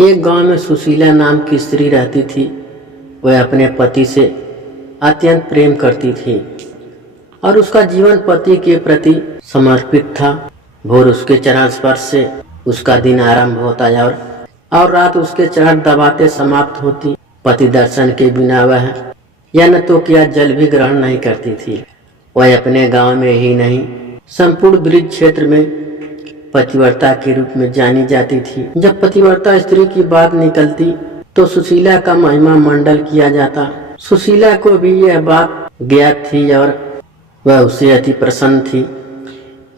एक गांव में सुशीला नाम की स्त्री रहती थी। वह अपने पति से अत्यंत प्रेम करती थी और उसका जीवन पति के प्रति समर्पित था। भोर उसके चरण स्पर्श से उसका दिन आरंभ होता और रात उसके चरण दबाते समाप्त होती। पति दर्शन के बिना वह या न तो क्या जल भी ग्रहण नहीं करती थी। वह अपने गांव में ही नहीं संपूर्ण ब्रिज क्षेत्र में पतिव्रता के रूप में जानी जाती थी। जब पतिव्रता स्त्री की बात निकलती तो सुशीला का महिमा मंडल किया जाता। सुशीला को भी यह बात ज्ञात थी और वह उससे अति प्रसन्न थी।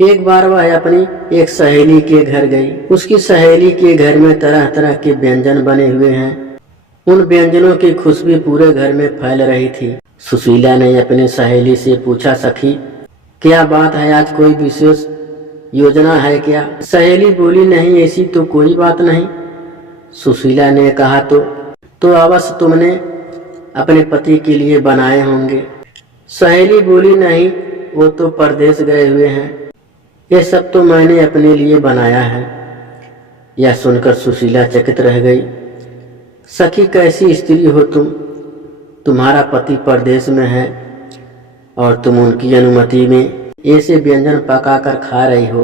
एक बार वह अपनी एक सहेली के घर गई। उसकी सहेली के घर में तरह तरह के व्यंजन बने हुए हैं। उन व्यंजनों की खुशबू पूरे घर में फैल रही थी। सुशीला ने अपनी सहेली से पूछा, सखी क्या बात है, आज कोई विशेष योजना है क्या? सहेली बोली, नहीं ऐसी तो कोई बात नहीं। सुशीला ने कहा, तो अवश्य तुमने अपने पति के लिए बनाए होंगे। सहेली बोली, नहीं वो तो परदेश गए हुए हैं, ये सब तो मैंने अपने लिए बनाया है। यह सुनकर सुशीला चकित रह गई। सखी कैसी स्त्री हो तुम, तुम्हारा पति परदेश में है और तुम उनकी अनुमति में ऐसे व्यंजन पकाकर खा रही हो।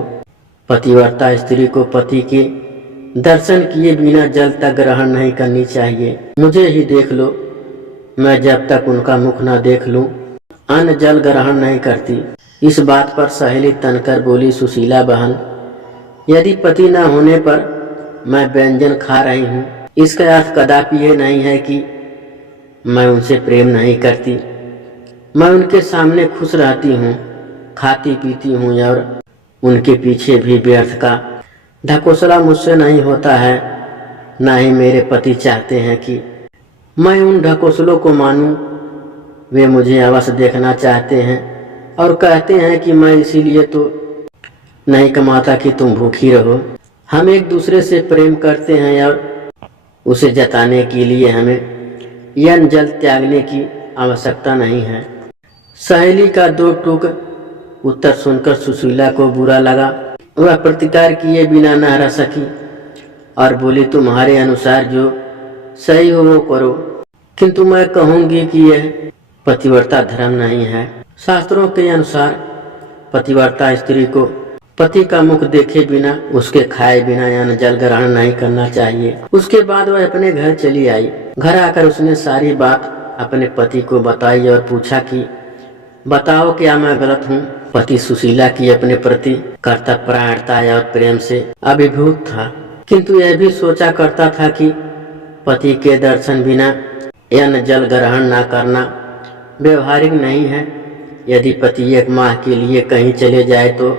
पतिव्रता स्त्री को पति के दर्शन किए बिना जल तक ग्रहण नहीं करनी चाहिए। मुझे ही देख लो, मैं जब तक उनका मुख न देख लूं अन्न जल ग्रहण नहीं करती। इस बात पर सहेली तनकर बोली, सुशीला बहन, यदि पति न होने पर मैं व्यंजन खा रही हूँ, इसका अर्थ कदापि ये नहीं है कि मैं उनसे प्रेम नहीं करती। मैं उनके सामने खुश रहती हूँ, खाती पीती हूँ और उनके पीछे भी व्यर्थ का ढकोसला मुझसे नहीं होता है। ना ही मेरे पति चाहते हैं कि मैं उन ढकोसलों को मानूं। वे मुझे अवश्य देखना चाहते हैं और कहते हैं कि मैं इसीलिए तो नहीं कमाता कि तुम भूखी रहो। हम एक दूसरे से प्रेम करते हैं और उसे जताने के लिए हमें यह जल त्यागने की आवश्यकता नहीं है। सहेली का दो टूक उत्तर सुनकर सुशीला को बुरा लगा। वह प्रतिकार किए बिना न रह सकी और बोली, तुम्हारे अनुसार जो सही हो वो करो, किंतु मैं कहूंगी कि यह पतिव्रता धर्म नहीं है। शास्त्रों के अनुसार पतिव्रता स्त्री को पति का मुख देखे बिना, उसके खाए बिना यानी जल ग्रहण नहीं करना चाहिए। उसके बाद वह अपने घर चली आई। घर आकर उसने सारी बात अपने पति को बताई और पूछा कि बताओ क्या मैं गलत हूँ? पति सुशीला की अपने प्रति कर्तव्यपरायणता और प्रेम से अभिभूत था, किंतु यह भी सोचा करता था कि पति के दर्शन बिना अन्न जल ग्रहण न करना व्यवहारिक नहीं है। यदि पति एक माह के लिए कहीं चले जाए तो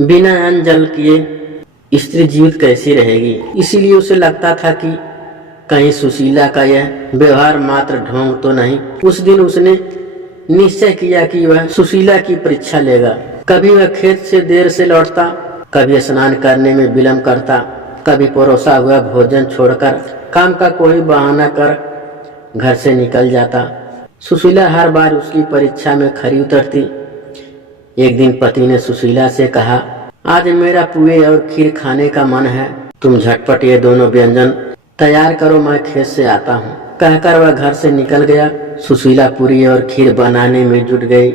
बिना अन्न जल किए स्त्री जीवित कैसी रहेगी? इसीलिए उसे लगता था कि कहीं सुशीला का यह व्यवहार मात्र ढोंग तो नहीं। उस दिन उसने निश्चय किया कि वह सुशीला की परीक्षा लेगा। कभी वह खेत से देर से लौटता, कभी स्नान करने में विलंब करता, कभी परोसा हुआ भोजन छोड़कर काम का कोई बहाना कर घर से निकल जाता। सुशीला हर बार उसकी परीक्षा में खरी उतरती। एक दिन पति ने सुशीला से कहा, आज मेरा पुए और खीर खाने का मन है, तुम झटपट ये दोनों व्यंजन तैयार करो, मैं खेत से आता हूँ। कहकर वह घर से निकल गया। सुशीला पूरी और खीर बनाने में जुट गई।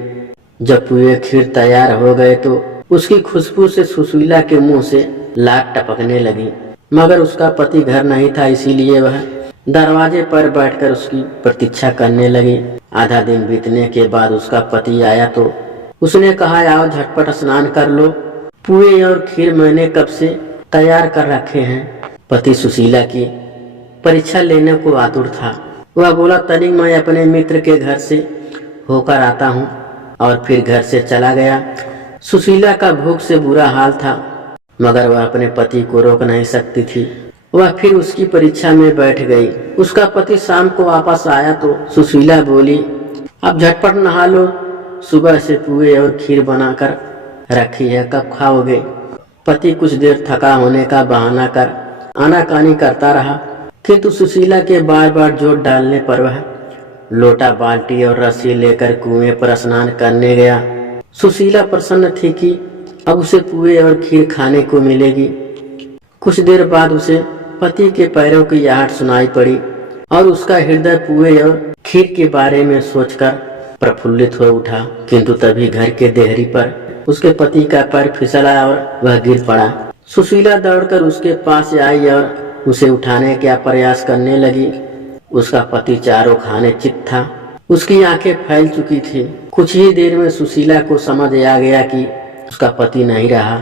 जब पुए खीर तैयार हो गए तो उसकी खुशबू से सुशीला के मुंह से लाट टपकने लगी। मगर उसका पति घर नहीं था, इसीलिए वह दरवाजे पर बैठकर उसकी प्रतीक्षा करने लगी। आधा दिन बीतने के बाद उसका पति आया तो उसने कहा, आओ झटपट स्नान कर लो, पुए और खीर मैंने कब से तैयार कर रखे हैं। पति सुशीला की परीक्षा लेने को आतुर था। वह बोला, तनिक मैं अपने मित्र के घर से होकर आता हूँ, और फिर घर से चला गया। सुशीला का भूख से बुरा हाल था, मगर वह अपने पति को रोक नहीं सकती थी। वह फिर उसकी परीक्षा में बैठ गई। उसका पति शाम को वापस आया तो सुशीला बोली, अब झटपट नहा लो, सुबह से पुए और खीर बनाकर रखी है, कब खाओगे? पति कुछ देर थका होने का बहाना कर आनाकानी करता रहा, किंतु सुशीला के बार बार जोर डालने पर वह लोटा, बाल्टी और रस्सी लेकर कुएं पर स्नान करने गया। सुशीला प्रसन्न थी कि अब उसे पुए और खीर खाने को मिलेगी। कुछ देर बाद उसे पति के पैरों की आहट सुनाई पड़ी और उसका हृदय पुए और खीर के बारे में सोचकर प्रफुल्लित हो उठा। किंतु तभी घर के देहरी पर उसके पति का पैर फिसला और वह गिर पड़ा। सुशीला दौड़कर उसके पास आई और उसे उठाने का प्रयास करने लगी। उसका पति चारों खाने चित था, उसकी आंखें फैल चुकी थी। कुछ ही देर में सुशीला को समझ आ गया कि उसका पति नहीं रहा।